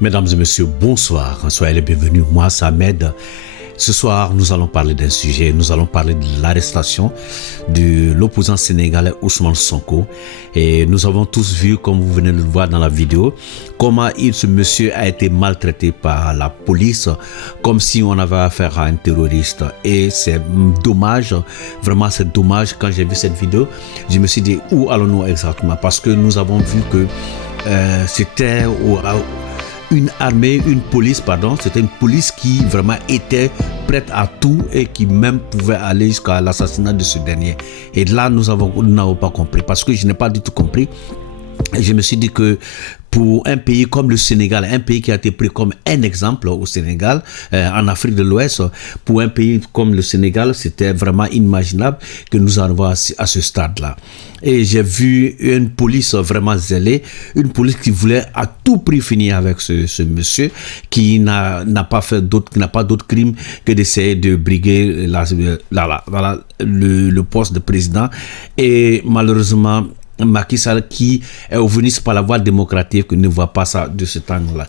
Mesdames et messieurs, bonsoir. Soyez les bienvenus. Moi, c'est Ahmed. Ce soir, nous allons parler d'un sujet. Nous allons parler de l'arrestation de l'opposant sénégalais Ousmane Sonko. Et nous avons tous vu, comme vous venez de le voir dans la vidéo, comment ce monsieur a été maltraité par la police, comme si on avait affaire à un terroriste. Et c'est dommage, vraiment c'est dommage. Quand j'ai vu cette vidéo, je me suis dit, où allons-nous exactement? Parce que nous avons vu que c'était c'était une police qui vraiment était prête à tout et qui même pouvait aller jusqu'à l'assassinat de ce dernier. Et là, nous n'avons pas compris, parce que je n'ai pas du tout compris. Et je me suis dit que pour un pays comme le Sénégal, un pays qui a été pris comme un exemple au Sénégal, en Afrique de l'Ouest, pour un pays comme le Sénégal, c'était vraiment inimaginable que nous arrivions à ce stade-là. Et j'ai vu une police vraiment zélée, une police qui voulait à tout prix finir avec ce monsieur qui n'a pas d'autre crime que d'essayer de briguer le poste de président. Et malheureusement, Macky Sall, qui est venu par la voie démocratique, ne voit pas ça de cet angle-là.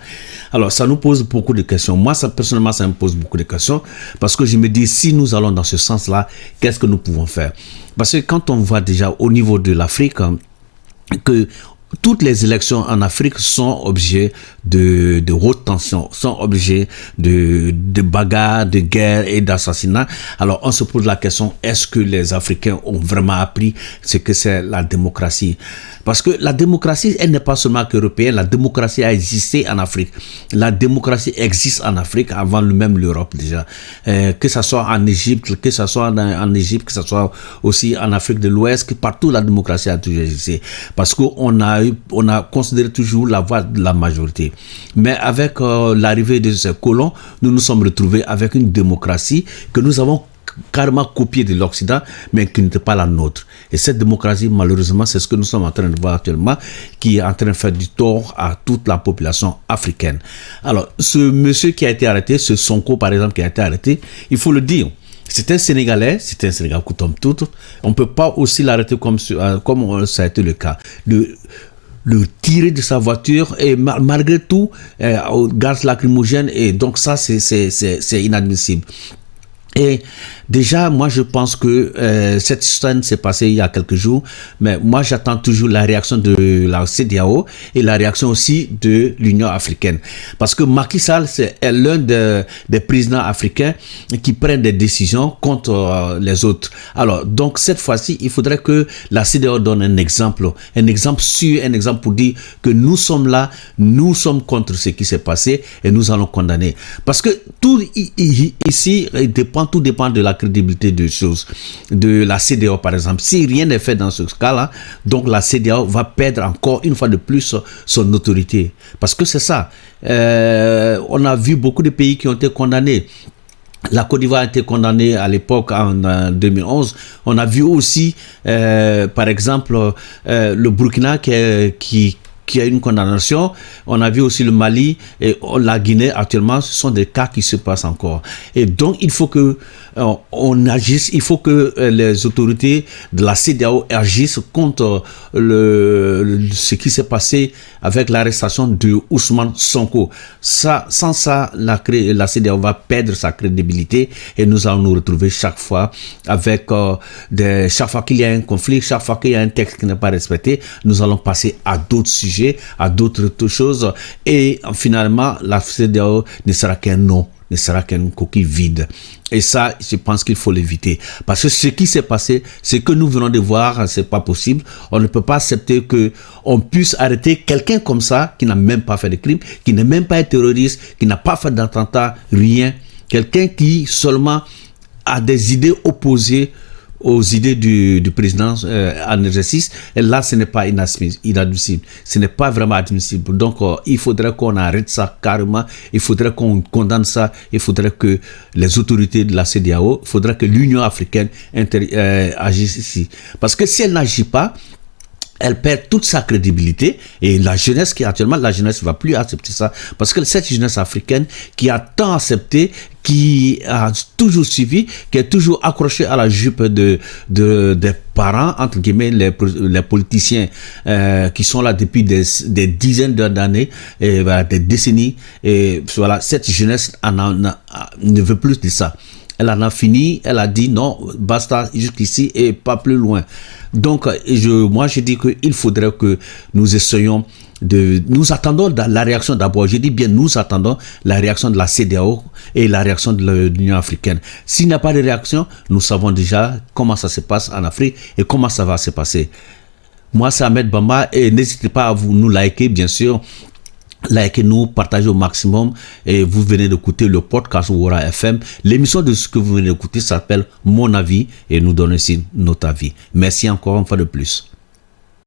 Alors, ça nous pose beaucoup de questions. Moi, personnellement, ça me pose beaucoup de questions parce que je me dis, si nous allons dans ce sens-là, qu'est-ce que nous pouvons faire? Parce que quand on voit déjà au niveau de l'Afrique que toutes les élections en Afrique sont objets de haute tension, sont objets de bagarres, de guerres et d'assassinats. Alors on se pose la question, est-ce que les Africains ont vraiment appris ce que c'est la démocratie? Parce que la démocratie, elle n'est pas seulement européenne, la démocratie a existé en Afrique. La démocratie existe en Afrique avant même l'Europe déjà. Que ce soit en Égypte, que ce soit que ce soit aussi en Afrique de l'Ouest, que partout la démocratie a toujours existé. Parce qu'on a considéré toujours la voix de la majorité. Mais avec l'arrivée de ces colons, nous nous sommes retrouvés avec une démocratie que nous avons carrément copiée de l'Occident, mais qui n'était pas la nôtre. Et cette démocratie, malheureusement, c'est ce que nous sommes en train de voir actuellement, qui est en train de faire du tort à toute la population africaine. Alors, ce monsieur qui a été arrêté, ce Sonko par exemple qui a été arrêté, il faut le dire, c'est un Sénégalais comme tout. On ne peut pas aussi l'arrêter comme ça a été le cas. Le tirer de sa voiture et malgré tout, au gaz lacrymogène, et donc ça, c'est inadmissible. Et déjà, moi, je pense que cette histoire s'est passée il y a quelques jours, mais moi, j'attends toujours la réaction de la CEDEAO et la réaction aussi de l'Union africaine. Parce que Macky Sall est l'un des présidents africains qui prennent des décisions contre les autres. Alors, donc, cette fois-ci, il faudrait que la CEDEAO donne un exemple sûr, un exemple pour dire que nous sommes là, nous sommes contre ce qui s'est passé et nous allons condamner. Parce que tout ici tout dépend de la crédibilité des choses, de la CEDEAO par exemple. Si rien n'est fait dans ce cas-là, donc la CEDEAO va perdre encore une fois de plus son autorité. Parce que c'est ça. On a vu beaucoup de pays qui ont été condamnés. La Côte d'Ivoire a été condamnée à l'époque en 2011. On a vu aussi, par exemple, le Burkina qui a une condamnation. On a vu aussi le Mali et la Guinée actuellement. Ce sont des cas qui se passent encore. Et donc, il faut que on agisse, il faut que les autorités de la CEDEAO agissent contre ce qui s'est passé avec l'arrestation de Ousmane Sonko. Sans ça, la CEDEAO va perdre sa crédibilité et nous allons nous retrouver chaque fois avec chaque fois qu'il y a un conflit, chaque fois qu'il y a un texte qui n'est pas respecté, nous allons passer à d'autres sujets, à d'autres choses et finalement la CEDEAO ne sera qu'un nom, ne sera qu'une coquille vide. Et ça, je pense qu'il faut l'éviter. Parce que ce qui s'est passé, ce que nous venons de voir, c'est pas possible. On ne peut pas accepter qu'on puisse arrêter quelqu'un comme ça, qui n'a même pas fait de crime, qui n'est même pas un terroriste, qui n'a pas fait d'attentat, rien. Quelqu'un qui seulement a des idées opposées aux idées du président en exercice, et là ce n'est pas inadmissible, ce n'est pas vraiment admissible. Donc il faudrait qu'on arrête ça carrément, il faudrait qu'on condamne ça, il faudrait que les autorités de la CEDEAO, il faudrait que l'Union africaine agisse ici. Parce que si elle n'agit pas, elle perd toute sa crédibilité et la jeunesse la jeunesse ne va plus accepter ça parce que cette jeunesse africaine qui a tant accepté, qui a toujours suivi, qui est toujours accrochée à la jupe des parents, entre guillemets, les politiciens qui sont là depuis des dizaines d'années, et voilà, des décennies, et voilà, cette jeunesse ne veut plus de ça. Elle en a fini, elle a dit non, basta jusqu'ici et pas plus loin. Donc, moi, je dis qu'il faudrait que nous essayions nous attendons la réaction d'abord, je dis bien nous attendons la réaction de la CEDEAO et la réaction de l'Union africaine. S'il n'y a pas de réaction, nous savons déjà comment ça se passe en Afrique et comment ça va se passer. Moi, c'est Ahmed Bamba et n'hésitez pas à nous liker, bien sûr. Likez-nous, partagez au maximum et vous venez d'écouter le podcast Wora FM. L'émission de ce que vous venez d'écouter s'appelle Mon avis et nous donne aussi notre avis. Merci encore une fois de plus.